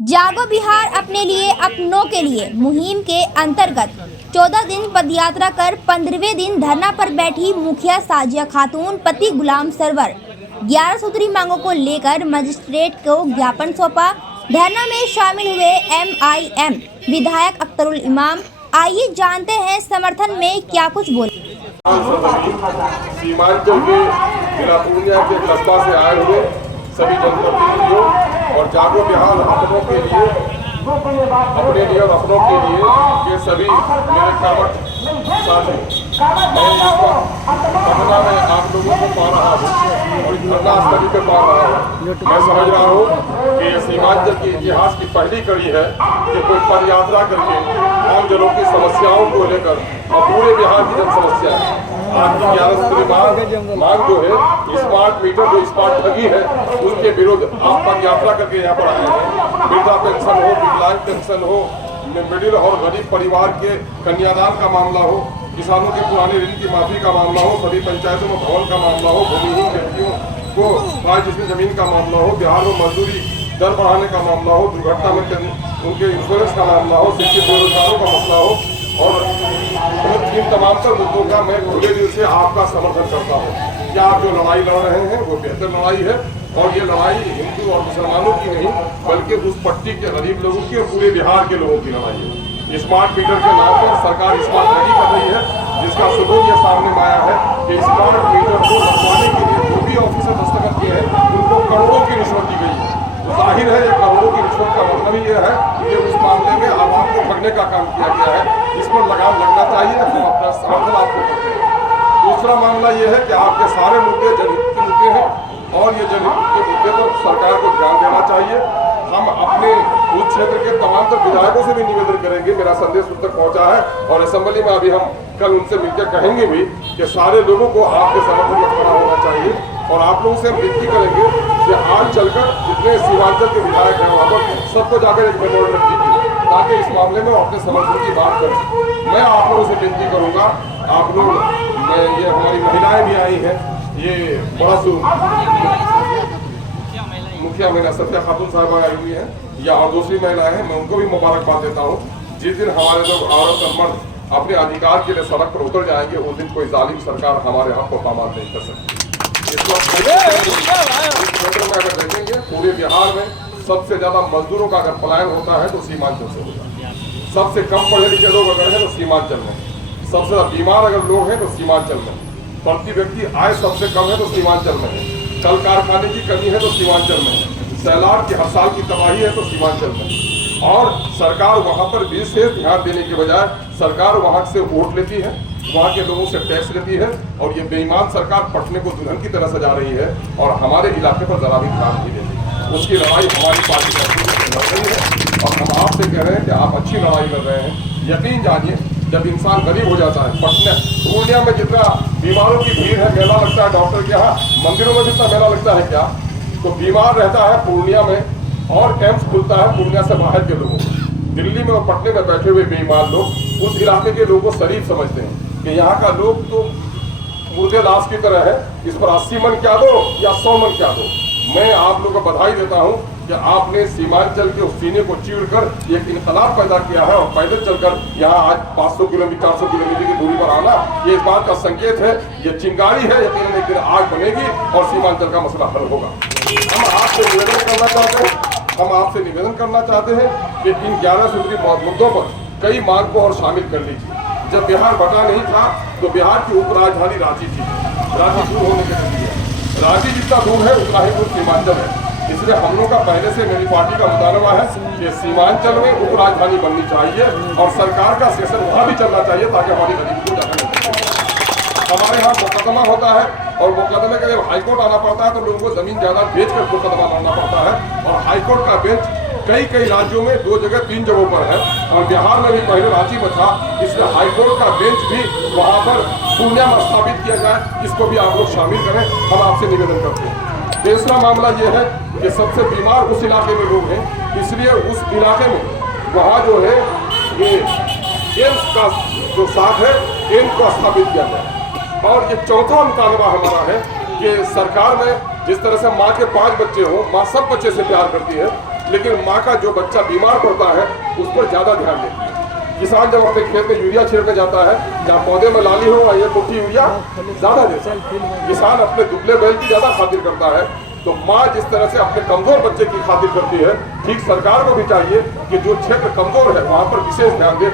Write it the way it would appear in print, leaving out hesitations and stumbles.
जागो बिहार अपने लिए अपनों के लिए मुहिम के अंतर्गत 14 दिन पदयात्रा कर 15वें दिन धरना पर बैठी मुखिया साजिया खातून पति गुलाम सरवर 11 सूत्री मांगों को लेकर मजिस्ट्रेट को ज्ञापन सौंपा। धरना में शामिल हुए MIM विधायक अख्तरुल इमाम। आइए जानते हैं समर्थन में क्या कुछ बोले। सीमांचल के जिला पूर्णिया के कस्बा से आए हुए सभी जनप्रतिनिधियों और जागो बिहार अपनों के लिए अपने लिए और अपनों के लिए ये सभी मेरे कर्मठ साथी, मैं पटना में आप लोगों को पा रहा हूँ और धरना स्थली पे पा रहा हूँ। मैं समझ रहा हूँ कि ये सीमांचल के इतिहास की पहली कड़ी है कि कोई पद यात्रा करके आम जनों की समस्याओं को लेकर और पूरे बिहार की जन समस्या है। आज की 11 सूत्री मांग जो है स्मार्ट मीटर जो स्मार्ट ठगी है उसके विरुद्ध आप पद यात्रा करके यहाँ पर आए हैं। वृद्धा पेंशन हो, विकलांग पेंशन हो, मिडिल और गरीब परिवार के कन्यादान का मामला हो, किसानों के पुराने ऋण की माफी का मामला हो, सभी पंचायतों में भवन का मामला हो, भूमिहीन व्यक्तियों को 22 जमीन का मामला हो, बिहार में मजदूरी दर बढ़ाने का मामला हो, दुर्घटना में उनके इंश्योरेंस का मामला हो, शिक्षित बेरोजगारों का मसला हो और इन तमाम तर मुद्दों का मैं खुले दिल से आपका समर्थन करता हूँ। क्या आप जो लड़ाई लड़ रहे हैं वो बेहतर लड़ाई है और ये लड़ाई हिंदू और मुसलमानों की नहीं बल्कि उस पट्टी के गरीब लोगों की और पूरे बिहार के लोगों की लड़ाई है। स्मार्ट मीटर के नाम पर सरकार स्मार्ट नहीं कर रही है, जिसका सबूत ये सामने में आया है कि स्मार्ट मीटर को लगवाने के लिए जो भी ऑफिसर दस्तखत किए हैं उनको करोड़ों की रिश्वत दी गई है। तो जाहिर है ये करोड़ों की रिश्वत का मतलब ही ये है कि उस मामले में आवाम को ठगने का काम किया गया है। इस पर लगाम लगना चाहिए। हम अपना समर्थन आपको करते हैं। दूसरा मामला ये है कि आपके सारे मुद्दे जनहित के मुद्दे हैं और ये जनहित के मुद्दे पर सरकार को ध्यान देना चाहिए। हम अपने उस क्षेत्र के तमाम तर विधायकों से भी निवेदन करेंगे, मेरा संदेश उन तक पहुंचा है और असेंबली में अभी हम कल उनसे मिलकर कहेंगे भी कि सारे लोगों को आपके समर्थन में खड़ा होना चाहिए। और आप लोगों से हम विनती करेंगे कि आज चलकर जितने सीमांचल के विधायक हैं वहाँ पर सबको जाकर एक मेमोरेंडम दीजिए ताकि इस मामले में अपने समर्थन की बात करें। मैं आप लोगों से विनती करूँगा, आप लोग ये हमारी महिलाएं भी आई हैं, ये बड़ा मुखिया महिला सत्या खातून साहबा आई हुई है या और दूसरी महिलाएं हैं, मैं उनको भी मुबारकबाद देता हूँ। जिस दिन हमारे लोग औरत और मर्द अपने अधिकार के लिए सड़क पर उतर जाएंगे उस दिन कोई जालिम सरकार हमारे हक को पामाल नहीं कर सकती। इस वक्त में अगर देखेंगे पूरे बिहार में सबसे ज्यादा मजदूरों का अगर पलायन होता है तो सीमांचल से होता है। सबसे कम पढ़े लिखे लोग अगर है तो सीमांचल में, सबसे ज्यादा बीमार अगर लोग हैं तो सीमांचल में, प्रति व्यक्ति आय सबसे कम है तो सीमांचल में है, कल कारखाने की कमी है तो सीमांचल में है, सैलाब की हर साल की तबाही है तो सीमांचल में। और सरकार वहां पर विशेष ध्यान देने के बजाय सरकार वहां से वोट लेती है, वहाँ के लोगों से टैक्स लेती है और ये बेईमान सरकार पटने को दुल्हन की तरह सजा रही है और हमारे इलाके पर जरा भी ध्यान नहीं देती। उसकी लड़ाई हमारी पार्टी लड़ रही है और हम आपसे कह रहे हैं कि आप अच्छी लड़ाई लड़ रहे हैं। यकीन जानिए जब इंसान गरीब हो जाता है, पटना पूर्णिया में जितना बीमारों की भीड़ है, मेला लगता है डॉक्टर के यहाँ, मंदिरों में जितना मेला लगता है क्या, तो बीमार रहता है पूर्णिया में और कैंप्स खुलता है पूर्णिया से बाहर के लोगों को। दिल्ली में और पटने में बैठे हुए बेईमान लोग उस इलाके के लोगों को शरीफ समझते हैं कि यहाँ का लोग तो मुर्दे लाश की तरह है, इस पर 80 मन क्या दो या 100 मन क्या दो। मैं आप लोगों को बधाई देता हूँ कि आपने सीमांचल के उस सीने को चीरकर एक इनकलाब पैदा किया है और पैदल चलकर यहाँ आज 500 किलोमीटर 400 किलोमीटर की दूरी पर आना ये इस बात का संकेत है, ये चिंगारी है। यकीनन एक दिन आग बनेगी और सीमांचल का मसला हल होगा। हम आपसे निवेदन करना चाहते हैं कि इन 11 सूत्री मुद्दों पर कई मांग को और शामिल कर लीजिए। जब बिहार बटा नहीं था तो बिहार की उप राजधानी रांची थी, रांची दूर होने के नतीजे रांची जितना दूर है उतना ही दूर सीमांचल है। इसलिए हम लोग का पहले से मेरी पार्टी का मुतालबा है कि सीमांचल में उप राजधानी बननी चाहिए और सरकार का सेशन वहाँ भी चलना चाहिए ताकि हमारी गरीबी को जाना नहीं। हमारे यहाँ मुकदमा होता है और मुकदमे के लिए हाईकोर्ट आना पड़ता है तो लोगों को जमीन जायदाद बेचकर मुकदमा लड़ना पड़ता है और हाईकोर्ट का बेंच कई राज्यों में 2 जगह 3 जगहों पर है और बिहार में भी पहले रांची में था, इसलिए हाईकोर्ट का बेंच भी वहाँ पर पूर्णिया में स्थापित किया जाए। इसको भी आप लोग शामिल करें, हम आपसे निवेदन करते हैं। तीसरा मामला ये है कि सबसे बीमार उस इलाके में लोग हैं, इसलिए उस इलाके में वहाँ जो है ये एम्स का जो साथ है एम्स को स्थापित किया जाए। और ये चौथा मुतालबा हमारा है कि सरकार में जिस तरह से माँ के 5 बच्चे हों, माँ सब बच्चे से प्यार करती है, लेकिन माँ का जो बच्चा बीमार पड़ता है उस पर ज़्यादा ध्यान देती है। किसान जब अपने खेत में यूरिया छिड़कने जाता है, जहाँ पौधे में लाली हो ये मुट्ठी यूरिया ज़्यादा देता है। किसान अपने दुबले बैल की ज़्यादा खातिर करता है। तो माँ जिस तरह से अपने कमज़ोर बच्चे की खातिर करती है, ठीक सरकार को भी चाहिए कि जो क्षेत्र कमज़ोर है वहाँ पर विशेष ध्यान दे।